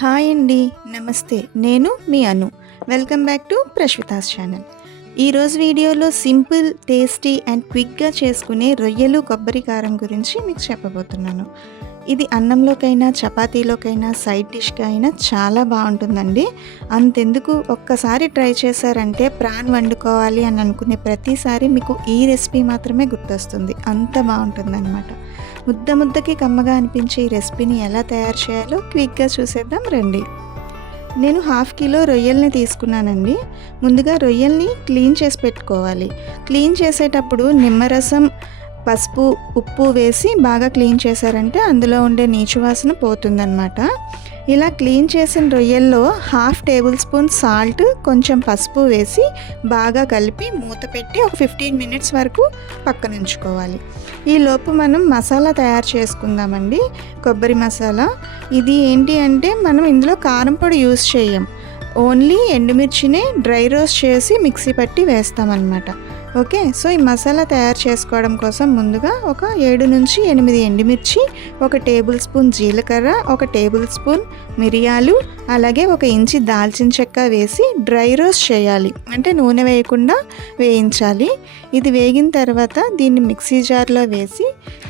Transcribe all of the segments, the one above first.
Hi అండి, నమస్తే. నేను మీ Anu. Welcome back to Prashvitha's channel. ఈరోజు వీడియోలో సింపుల్, టేస్టీ అండ్ క్విక్గా చేసుకునే రొయ్యలు కొబ్బరి కారం గురించి మీకు చెప్పబోతున్నాను. ఇది అన్నంలోకైనా, చపాతీలోకైనా, సైడ్ డిష్గా అయినా చాలా బాగుంటుందండి. అంతెందుకు, ఒక్కసారి ట్రై చేశారంటే ప్రాన్ వండుకోవాలి అని అనుకునే ప్రతిసారి మీకు ఈ రెసిపీ మాత్రమే గుర్తొస్తుంది. అంత బాగుంటుందన్నమాట. ముద్ద ముద్దకి కమ్మగా అనిపించే ఈ రెసిపీని ఎలా తయారు చేయాలో క్విక్గా చూసేద్దాం రండి. నేను 1/2 కిలో రొయ్యల్ని తీసుకున్నానండి. ముందుగా రొయ్యల్ని క్లీన్ చేసి పెట్టుకోవాలి. క్లీన్ చేసేటప్పుడు నిమ్మరసం, పసుపు, ఉప్పు వేసి బాగా క్లీన్ చేశారంటే అందులో ఉండే నీచు వాసన పోతుందన్నమాట. ఇలా క్లీన్ చేసిన రొయ్యల్లో 1/2 టేబుల్ స్పూన్ సాల్ట్, కొంచెం పసుపు వేసి బాగా కలిపి మూత పెట్టి ఒక 15 మినిట్స్ వరకు పక్కన ఉంచుకోవాలి. ఈలోపు మనం మసాలా తయారు చేసుకుందామండి. కొబ్బరి మసాలా. ఇది ఏంటి అంటే మనం ఇందులో కారం పొడి యూస్ చేయం. ఓన్లీ ఎండుమిర్చినే డ్రై రోస్ట్ చేసి మిక్సీ పట్టి వేస్తామన్నమాట. ఓకే, సో ఈ మసాలా తయారు చేసుకోవడం కోసం ముందుగా ఒక 7 నుంచి 8 ఎండుమిర్చి, 1 టేబుల్ స్పూన్ జీలకర్ర, 1 టేబుల్ స్పూన్ మిరియాలు, అలాగే 1 ఇంచి దాల్చిన చెక్క వేసి డ్రై రోస్ట్ చేయాలి. అంటే నూనె వేయకుండా వేయించాలి. ఇది వేగిన తర్వాత దీన్ని మిక్సీ జార్లో వేసి,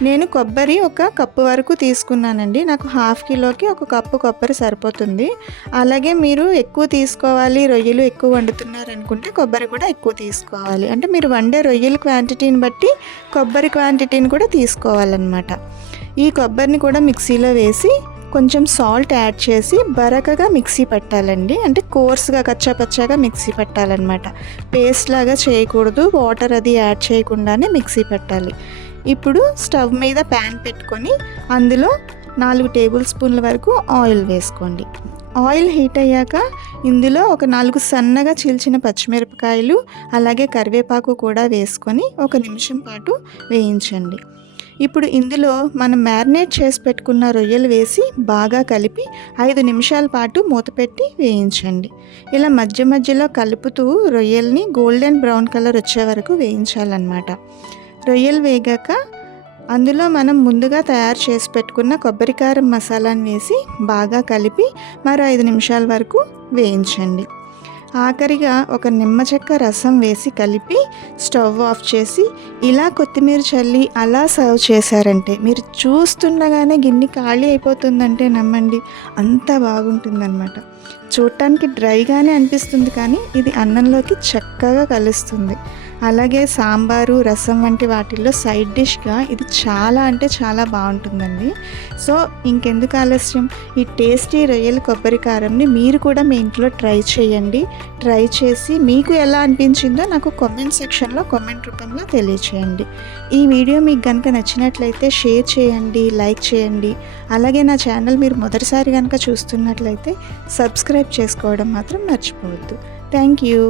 నేను కొబ్బరి 1 కప్పు వరకు తీసుకున్నానండి. నాకు 1/2 కిలోకి 1 కప్పు కొబ్బరి సరిపోతుంది. అలాగే మీరు ఎక్కువ తీసుకోవాలి, రొయ్యలు ఎక్కువ వండుతున్నారు అనుకుంటే కొబ్బరి కూడా ఎక్కువ తీసుకోవాలి. అంటే మీరు వండే రొయ్యల క్వాంటిటీని బట్టి కొబ్బరి క్వాంటిటీని కూడా తీసుకోవాలన్నమాట. ఈ కొబ్బరిని కూడా మిక్సీలో వేసి కొంచెం సాల్ట్ యాడ్ చేసి బరకగా మిక్సీ పట్టాలండి. అంటే కోర్స్గా కచ్చాపచ్చాగా మిక్సీ పట్టాలన్నమాట. పేస్ట్ లాగా చేయకూడదు, వాటర్ అది యాడ్ చేయకుండానే మిక్సీ పట్టాలి. ఇప్పుడు స్టవ్ మీద ప్యాన్ పెట్టుకొని అందులో 4 టేబుల్ స్పూన్ల వరకు ఆయిల్ వేసుకోండి. ఆయిల్ హీట్ అయ్యాక ఇందులో ఒక 4 సన్నగా చీల్చిన పచ్చిమిరపకాయలు, అలాగే కరివేపాకు కూడా వేసుకొని 1 నిమిషం పాటు వేయించండి. ఇప్పుడు ఇందులో మనం మ్యారినేట్ చేసి పెట్టుకున్న రొయ్యలు వేసి బాగా కలిపి 5 నిమిషాల పాటు మూత పెట్టి వేయించండి. ఇలా మధ్య మధ్యలో కలుపుతూ రొయ్యల్ని గోల్డెన్ బ్రౌన్ కలర్ వచ్చే వరకు వేయించాలన్నమాట. రొయ్యలు వేగాక అందులో మనం ముందుగా తయారు చేసి పెట్టుకున్న కొబ్బరికారం మసాలాని వేసి బాగా కలిపి మరో 5 నిమిషాల వరకు వేయించండి. ఆఖరిగా 1 నిమ్మ చెక్క రసం వేసి కలిపి స్టవ్ ఆఫ్ చేసి ఇలా కొత్తిమీర చల్లి అలా సర్వ్ చేశారంటే మీరు చూస్తుండగానే గిన్నె ఖాళీ అయిపోతుందంటే నమ్మండి, అంత బాగుంటుందన్నమాట. చూడటానికి డ్రైగానే అనిపిస్తుంది కానీ ఇది అన్నంలోకి చక్కగా కలుస్తుంది. అలాగే సాంబారు, రసం వంటి వాటిల్లో సైడ్ డిష్గా ఇది చాలా అంటే చాలా బాగుంటుందండి. సో ఇంకెందుకు ఆలస్యం, ఈ టేస్టీ రొయ్యల కొబ్బరి కారంని మీరు కూడా మీ ఇంట్లో ట్రై చేయండి. ట్రై చేసి మీకు ఎలా అనిపించిందో నాకు కామెంట్ సెక్షన్లో కామెంట్ రూపంలో తెలియచేయండి. ఈ వీడియో మీకు కనుక నచ్చినట్లయితే షేర్ చేయండి, లైక్ చేయండి. అలాగే నా ఛానల్ మీరు మొదటిసారి కనుక చూస్తున్నట్లయితే సబ్స్క్రైబ్ చేసుకోవడం మాత్రం మర్చిపోవద్దు. Thank you.